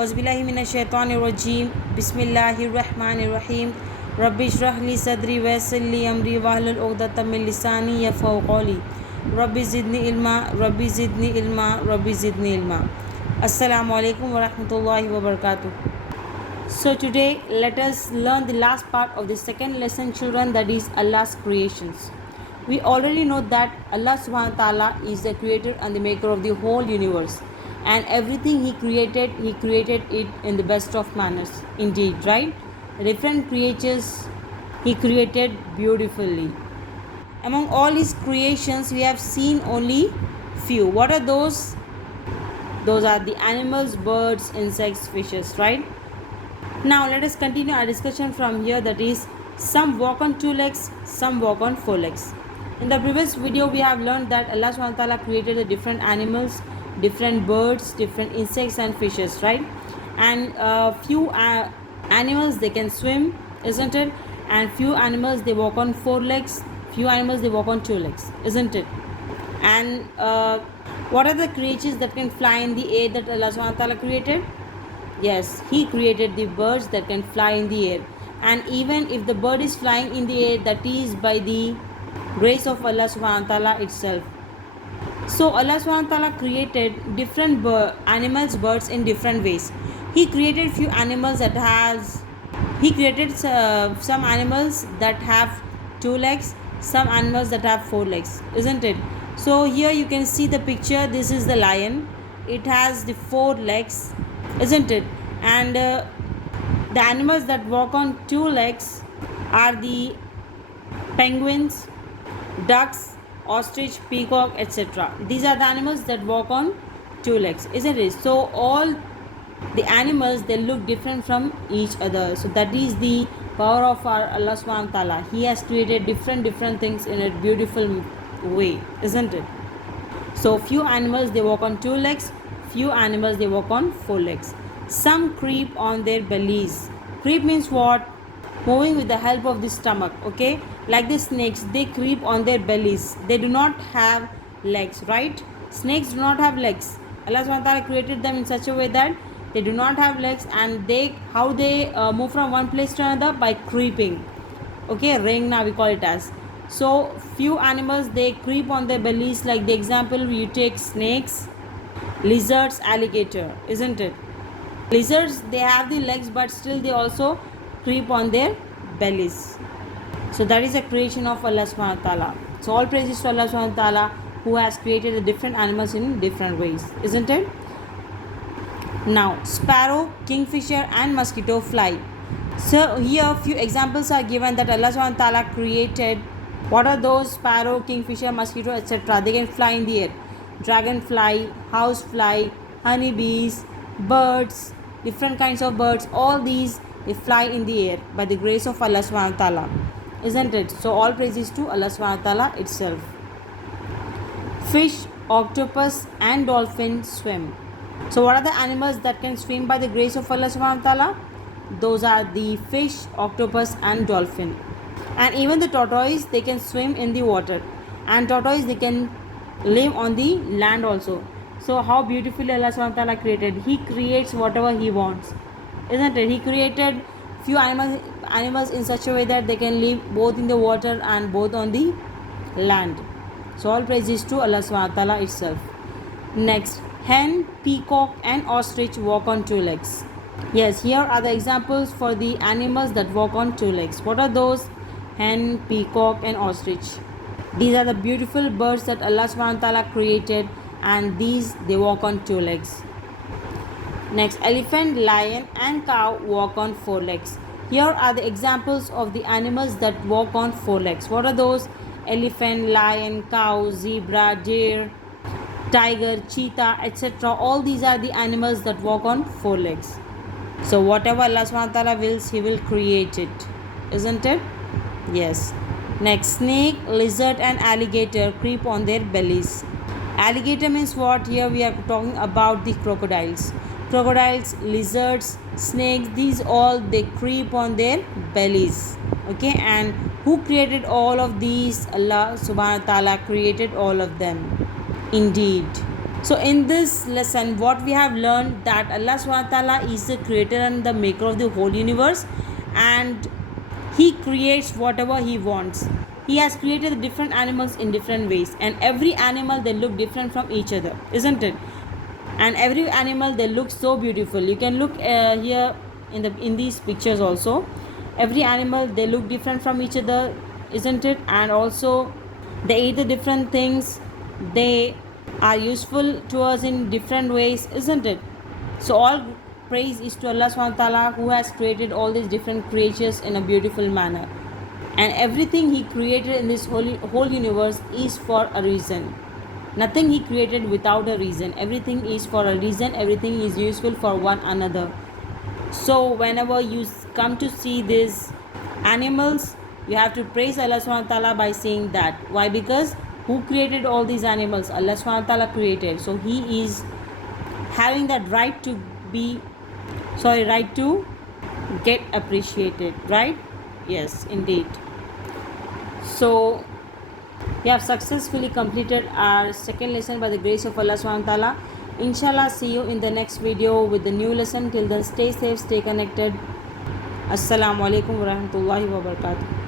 औज़ुबिल्लाहिमिनश्शैतानिर्रजीम बिस्मिल्लाहिर्रहमानिर्रहीम रब्बि इश्रह ली सदरी वयस्सिर ली अमरी वहलुल उक़दतम मिन लिसानी यफ़क़हू क़ौली रब्बि ज़िदनी इल्मा रब्बि ज़िदनी इल्मा रब्बि ज़िदनी इल्मा। अस्सलामु अलैकुम वरहमतुल्लाहि वबरकातुहू। So today let us learn the last part of the second lesson, children, that is Allah's creations. We already know that Allah subhanahu wa ta'ala is the creator and the maker of the whole universe, and everything he created it in the best of manners. Indeed, right? Different creatures he created beautifully. Among all his creations, we have seen only few. What are those? Those are the animals, birds, insects, fishes, right? Now let us continue our discussion from here, that is, some walk on two legs, some walk on four legs. In the previous video we have learned that Allah subhanahu wa ta'ala created the different animals, different birds, different insects and fishes, right? And few animals they can swim, isn't it? And few animals they walk on four legs, few animals they walk on two legs, isn't it? And what are the creatures that can fly in the air that Allah subhanahu wa ta'ala created? Yes, he created the birds that can fly in the air. And even if the bird is flying in the air, that is by the grace of Allah subhanahu wa ta'ala itself. So Allah subhanahu wa ta'ala created different animals, birds in different ways. He created few animals that some animals that have two legs, some animals that have four legs, isn't it? So here you can see the picture. This is the lion. It has the four legs, isn't it? And the animals that walk on two legs are the penguins, ducks, ostrich, peacock, etc. These are the animals that walk on two legs, isn't it? So all the animals, they look different from each other. So that is the power of our Allah subhanahu wa ta'ala. He has created different things in a beautiful way, isn't it? So few animals they walk on two legs, few animals they walk on four legs. Some creep on their bellies. Creep means what? Moving with the help of the stomach, okay? Like the snakes, they creep on their bellies. They do not have legs, right? Snakes do not have legs. Allah subhanahu wa ta'ala created them in such a way that they do not have legs, and how they move from one place to another? By creeping, okay? Ringna we call it as. So few animals they creep on their bellies, like the example you take snakes, lizards, alligator, isn't it? Lizards they have the legs, but still they also creep on their bellies. So that is a creation of Allah subhanahu wa ta'ala. So all praises to Allah subhanahu wa ta'ala, who has created the different animals in different ways, isn't it? Now sparrow, kingfisher and mosquito fly. So here a few examples are given that Allah subhanahu wa ta'ala created. What are those? Sparrow, kingfisher, mosquito, etc. They can fly in the air. Dragonfly, housefly, honeybees, birds, different kinds of birds, all these they fly in the air by the grace of Allah subhanahu wa ta'ala, isn't it? So all praises to Allah subhanahu wa ta'ala itself. Fish, octopus and dolphin swim. So what are the animals that can swim by the grace of Allah subhanahu wa ta'ala? Those are the fish, octopus and dolphin. And even the tortoise, they can swim in the water, and tortoise they can live on the land also. So how beautifully Allah subhanahu wa ta'ala created. He creates whatever he wants, isn't it? He created few animals in such a way that they can live both in the water and both on the land. So all praises to Allah subhanahu wa ta'ala itself. Next, hen, peacock and ostrich walk on two legs. Yes, here are the examples for the animals that walk on two legs. What are those? Hen, peacock and ostrich. These are the beautiful birds that Allah subhanahu wa ta'ala created, and these they walk on two legs. Next, elephant, lion and cow walk on four legs. Here are the examples of the animals that walk on four legs. What are those? Elephant, lion, cow, zebra, deer, tiger, cheetah, etc. All these are the animals that walk on four legs. So whatever Allah subhanahu wa ta'ala wills, he will create it, isn't it? Yes. Next, snake, lizard and alligator creep on their bellies. Alligator means what? Here we are talking about the crocodiles. Crocodiles, lizards, snakes, these all they creep on their bellies, okay? And who created all of these? Allah subhanahu wa ta'ala created all of them. Indeed. So in this lesson, what we have learned, that Allah subhanahu wa ta'ala is the creator and the maker of the whole universe, and he creates whatever he wants. He has created different animals in different ways, and every animal, they look different from each other, isn't it? And every animal, they look so beautiful. You can look here in these pictures also. Every animal, they look different from each other, isn't it? And also they eat the different things, they are useful to us in different ways, isn't it? So all praise is to Allah subhanahu wa ta'ala, who has created all these different creatures in a beautiful manner. And everything he created in this whole universe is for a reason. Nothing he created without a reason. Everything is for a reason. Everything is useful for one another. So whenever you come to see these animals, you have to praise Allah subhanahu wa ta'ala by saying that. Why? Because who created all these animals? Allah subhanahu wa ta'ala created. So he is having that right to get appreciated, right? Yes, indeed. So we have successfully completed our second lesson by the grace of Allah subhanahu wa ta'ala. Inshallah, see you in the next video with the new lesson. Till then, stay safe, stay connected. Assalamu alaikum wa rahmatullahi wa barakatuh.